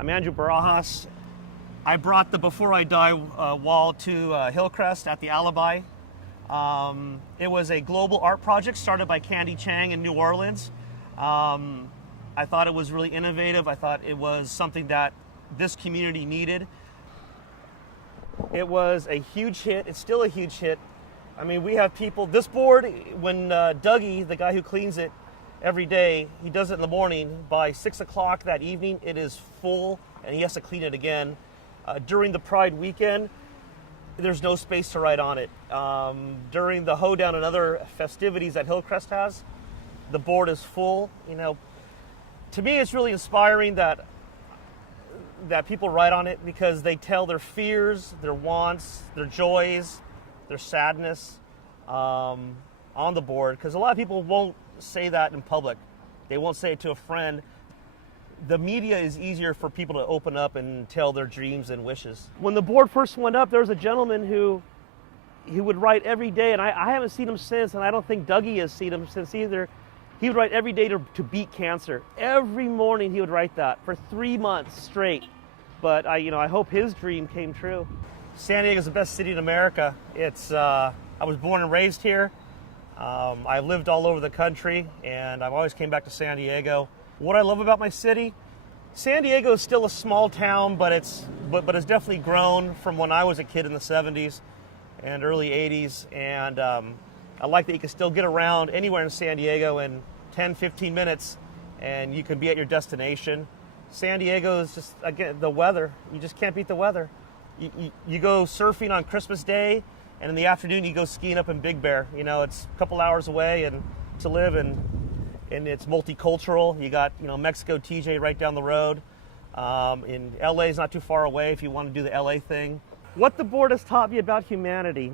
I'm Andrew Barajas. I brought the Before I Die wall to Hillcrest at the Alibi. It was a global art project started by Candy Chang in New Orleans. I thought it was really innovative. I thought it was something that this community needed. It was a huge hit. It's still a huge hit. I mean, we have people, this board, when Dougie, the guy who cleans it every day, he does it in the morning. By 6 o'clock that evening, it is full and he has to clean it again. During the Pride weekend, there's no space to write on it. During the hoedown and other festivities that Hillcrest has, the board is full. You know, to me, it's really inspiring that people write on it because they tell their fears, their wants, their joys, their sadness on the board. Because a lot of people won't say that in public. They won't say it to a friend. The media is easier for people to open up and tell their dreams and wishes. When the board first went up, there was a gentleman who would write every day, and I haven't seen him since, and I don't think Dougie has seen him since either. He would write every day to beat cancer. Every morning he would write that for 3 months straight. But I hope his dream came true. San Diego is the best city in America. I was born and raised here. I lived all over the country, and I've always came back to San Diego. What I love about my city, San Diego is still a small town, but it's definitely grown from when I was a kid in the 70s and early 80s. And I like that you can still get around anywhere in San Diego in 10, 15 minutes, and you can be at your destination. San Diego is just, again, the weather. You just can't beat the weather. You go surfing on Christmas Day, and in the afternoon you go skiing up in Big Bear. You know, it's a couple hours away and to live, and it's multicultural. You got, Mexico TJ right down the road. In LA is not too far away if you want to do the LA thing. What the board has taught me about humanity,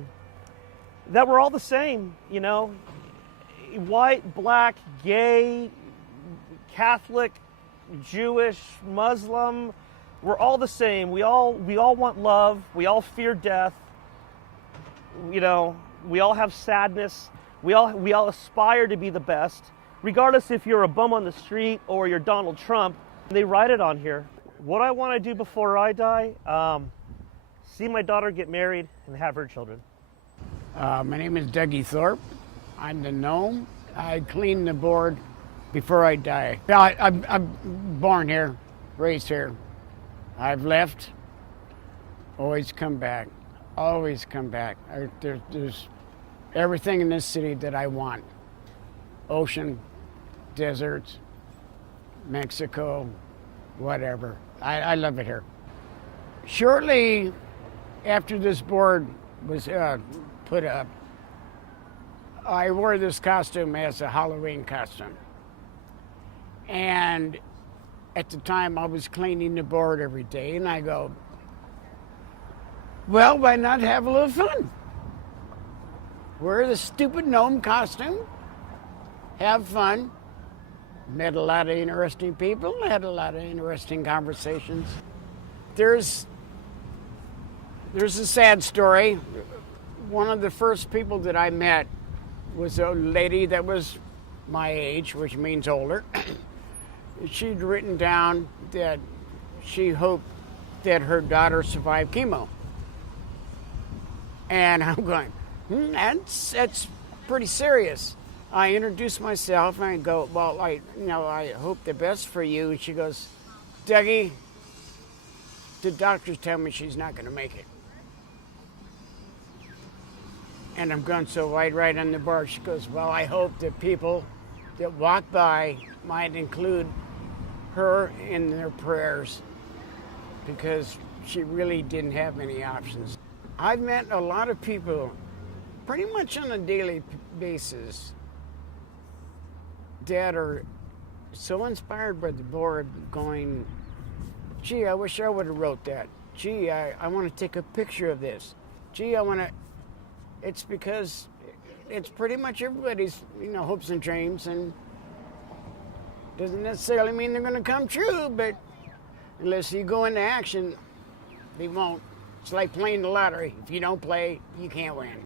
that we're all the same, white, black, gay, Catholic, Jewish, Muslim, we're all the same. We all want love. We all fear death. We all have sadness. We all aspire to be the best. Regardless if you're a bum on the street or you're Donald Trump, they write it on here. What I want to do before I die, see my daughter get married and have her children. My name is Dougie Thorpe. I'm the gnome. I clean the board before I die. I'm born here, raised here. I've left, always come back, always come back. There's everything in this city that I want. Ocean, deserts, Mexico, whatever. I love it here. Shortly after this board was put up, I wore this costume as a Halloween costume. And at the time I was cleaning the board every day, and I go, well, why not have a little fun? Wear the stupid gnome costume, have fun. Met a lot of interesting people, had a lot of interesting conversations. There's a sad story. One of the first people that I met was a lady that was my age, which means older. She'd written down that she hoped that her daughter survived chemo. And I'm going, that's pretty serious. I introduced myself and I go, well, I hope the best for you. And she goes, Dougie, the doctors tell me she's not going to make it. And I'm going, so I'd write on the board. She goes, well, I hope that people that walk by might include her in their prayers because she really didn't have any options. I've met a lot of people pretty much on a daily basis that are so inspired by the board going, gee, I wish I would have wrote that. Gee, I want to take a picture of this. Gee, it's because it's pretty much everybody's, hopes and dreams, and doesn't necessarily mean they're going to come true, but unless you go into action, they won't. It's like playing the lottery. If you don't play, you can't win.